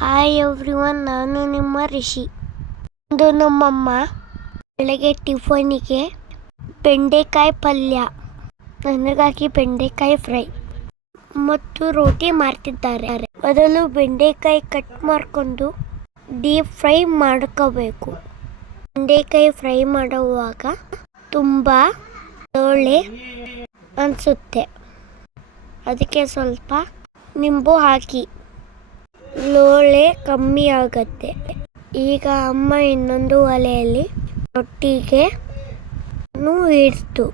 Hi everyone, ನಾನು ನಿಮ್ಮ ರಿಷಿ. ಇಂದು ನಮ್ಮಮ್ಮ ಬೆಳಗ್ಗೆ ಟಿಫನಿಗೆ ಬೆಂಡೆಕಾಯಿ ಪಲ್ಯ, ನನಗಾಗಿ ಬೆಂಡೆಕಾಯಿ ಫ್ರೈ ಮತ್ತು ರೋಟಿ ಮಾಡ್ತಿದ್ದಾರೆ. ಮೊದಲು ಬೆಂಡೆಕಾಯಿ ಕಟ್ ಮಾಡ್ಕೊಂಡು ಡೀಪ್ ಫ್ರೈ ಮಾಡ್ಕೋಬೇಕು. ಬೆಂಡೆಕಾಯಿ ಫ್ರೈ ಮಾಡುವಾಗ ತುಂಬ ಒಳ್ಳೆ ಅನಿಸುತ್ತೆ. ಅದಕ್ಕೆ ಸ್ವಲ್ಪ ನಿಂಬು ಹಾಕಿ ಲೋಳೆ ಕಮ್ಮಿ ಆಗುತ್ತೆ. ಈಗ ಅಮ್ಮ ಇನ್ನೊಂದು ಒಲೆಯಲ್ಲಿ ರೊಟ್ಟಿಗೆ ಇಡ್ತು.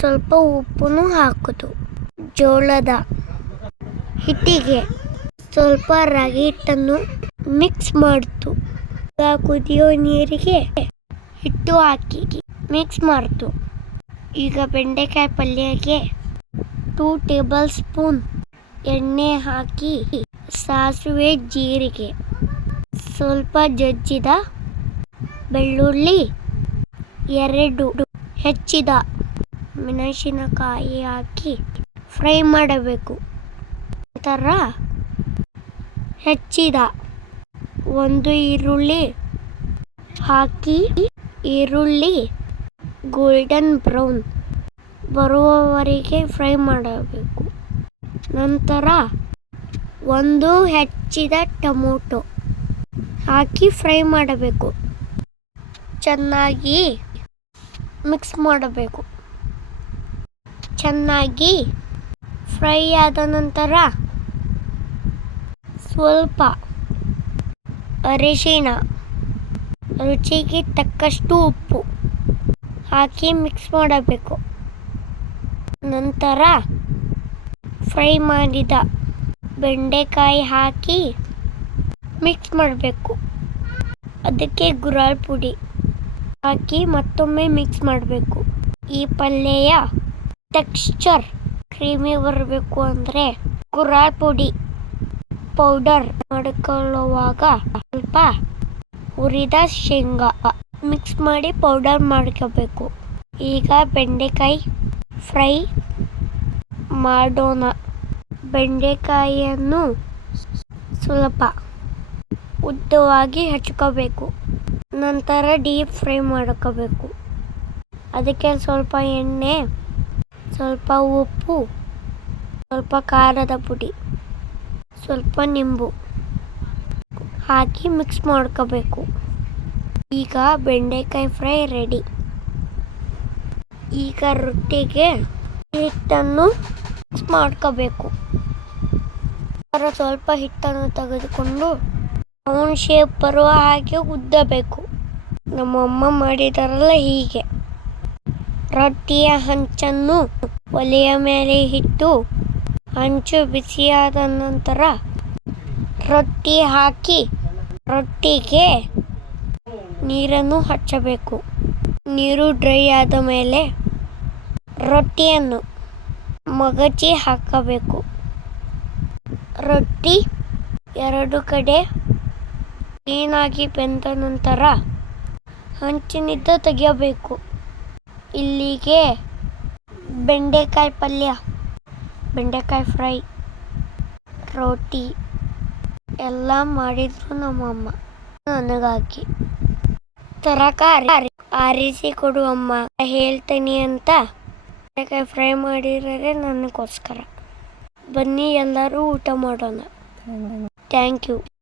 ಸ್ವಲ್ಪ ಉಪ್ಪು ಹಾಕುದು. ಜೋಳದ ಹಿಟ್ಟಿಗೆ ಸ್ವಲ್ಪ ರಾಗಿ ಹಿಟ್ಟನ್ನು ಮಿಕ್ಸ್ ಮಾಡ್ತು. ಕುದಿಯೋ ನೀರಿಗೆ ಹಿಟ್ಟು ಹಾಕಿ ಮಿಕ್ಸ್ ಮಾಡ್ತು. ಈಗ ಬೆಂಡೆಕಾಯಿ ಪಲ್ಯಕ್ಕೆ 2 ಟೇಬಲ್ ಸ್ಪೂನ್ ಎಣ್ಣೆ ಹಾಕಿ ಸಾಸಿವೆ, ಜೀರಿಗೆ, ಸ್ವಲ್ಪ ಜಜ್ಜಿದ ಬೆಳ್ಳುಳ್ಳಿ, 2 ಹೆಚ್ಚಿದ ಮೆಣಸಿನಕಾಯಿ ಹಾಕಿ ಫ್ರೈ ಮಾಡಬೇಕು. ನಂತರ ಹೆಚ್ಚಿದ 1 ಈರುಳ್ಳಿ ಹಾಕಿ ಈರುಳ್ಳಿ ಗೋಲ್ಡನ್ ಬ್ರೌನ್ ಬರುವವರೆಗೆ ಫ್ರೈ ಮಾಡಬೇಕು. ನಂತರ 1 ಹೆಚ್ಚಿದ ಟೊಮೊಟೊ ಹಾಕಿ ಫ್ರೈ ಮಾಡಬೇಕು. ಚೆನ್ನಾಗಿ ಮಿಕ್ಸ್ ಮಾಡಬೇಕು. ಚೆನ್ನಾಗಿ ಫ್ರೈ ಆದ ನಂತರ ಸ್ವಲ್ಪ ಅರಿಶಿಣ, ರುಚಿಗೆ ತಕ್ಕಷ್ಟು ಉಪ್ಪು ಹಾಕಿ ಮಿಕ್ಸ್ ಮಾಡಬೇಕು. ನಂತರ ಫ್ರೈ ಮಾಡಿದ ಬೆಂಡೆಕಾಯಿ ಹಾಕಿ ಮಿಕ್ಸ್ ಮಾಡಬೇಕು. ಅದಕ್ಕೆ ಗುರಾಳ್ ಪುಡಿ ಹಾಕಿ ಮತ್ತೊಮ್ಮೆ ಮಿಕ್ಸ್ ಮಾಡಬೇಕು. ಈ ಪಲ್ಯಯ ಟೆಕ್ಸ್ಚರ್ ಕ್ರೀಮಿ ಬರಬೇಕು ಅಂದರೆ ಗುರಾಳ್ ಪುಡಿ ಪೌಡರ್ ಮಾಡ್ಕೊಳ್ಳುವಾಗ ಸ್ವಲ್ಪ ಹುರಿದ ಶೇಂಗಾ ಮಿಕ್ಸ್ ಮಾಡಿ ಪೌಡರ್ ಮಾಡ್ಕೋಬೇಕು. ಈಗ ಬೆಂಡೆಕಾಯಿ ಫ್ರೈ ಮಾಡೋಣ. ಬೆಂಡೆಕಾಯಿಯನ್ನು ಸ್ವಲ್ಪ ಉದ್ದವಾಗಿ ಹಚ್ಕೋಬೇಕು. ನಂತರ ಡೀಪ್ ಫ್ರೈ ಮಾಡ್ಕೋಬೇಕು. ಅದಕ್ಕೆ ಸ್ವಲ್ಪ ಎಣ್ಣೆ, ಸ್ವಲ್ಪ ಉಪ್ಪು, ಸ್ವಲ್ಪ ಖಾರದ ಪುಡಿ, ಸ್ವಲ್ಪ ನಿಂಬು ಹಾಕಿ ಮಿಕ್ಸ್ ಮಾಡ್ಕೋಬೇಕು. ಈಗ ಬೆಂಡೆಕಾಯಿ ಫ್ರೈ ರೆಡಿ. ಈಗ ರೊಟ್ಟಿಗೆ ಹಿಟ್ಟನ್ನು ಮಿಕ್ಸ್ ಮಾಡ್ಕೋಬೇಕು. ಸ್ವಲ್ಪ ಹಿಟ್ಟನ್ನು ತೆಗೆದುಕೊಂಡು ರೌಂಡ್ ಶೇಪ್ ಬರುವ ಹಾಗೆ ಉದ್ದಬೇಕು. ನಮ್ಮಮ್ಮ ಮಾಡಿದಾರಲ್ಲ ಹೀಗೆ. ರೊಟ್ಟಿಯ ಹಂಚನ್ನು ಒಲೆಯ ಮೇಲೆ ಇಟ್ಟು ಹಂಚು ಬಿಸಿಯಾದ ನಂತರ ರೊಟ್ಟಿ ಹಾಕಿ ರೊಟ್ಟಿಗೆ ನೀರನ್ನು ಹಚ್ಚಬೇಕು. ನೀರು ಡ್ರೈ ಆದ ಮೇಲೆ ರೊಟ್ಟಿಯನ್ನು ಮಗಚಿ ಹಾಕಬೇಕು. ರೊಟ್ಟಿ 2 ಕಡೆ ಕ್ಲೀನಾಗಿ ಬೆಂದ ನಂತರ ಹಂಚಿನಿಂದ ತೆಗೆಯಬೇಕು. ಇಲ್ಲಿಗೆ ಬೆಂಡೆಕಾಯಿ ಪಲ್ಯ, ಬೆಂಡೆಕಾಯಿ ಫ್ರೈ, ರೋಟಿ ಎಲ್ಲ ಮಾಡಿದ್ರು ನಮ್ಮಮ್ಮ ನನಗಾಗಿ. ತರಕಾರಿ ಆರಿಸಿ ಕೊಡುವಮ್ಮ ಹೇಳ್ತೀನಿ ಅಂತ ಬೆಂಡೆಕಾಯಿ ಫ್ರೈ ಮಾಡಿದರೆ ನನಗೋಸ್ಕರ. ಬನ್ನಿ ಎಲ್ಲರೂ ಊಟ ಮಾಡೋಣ. Thank you.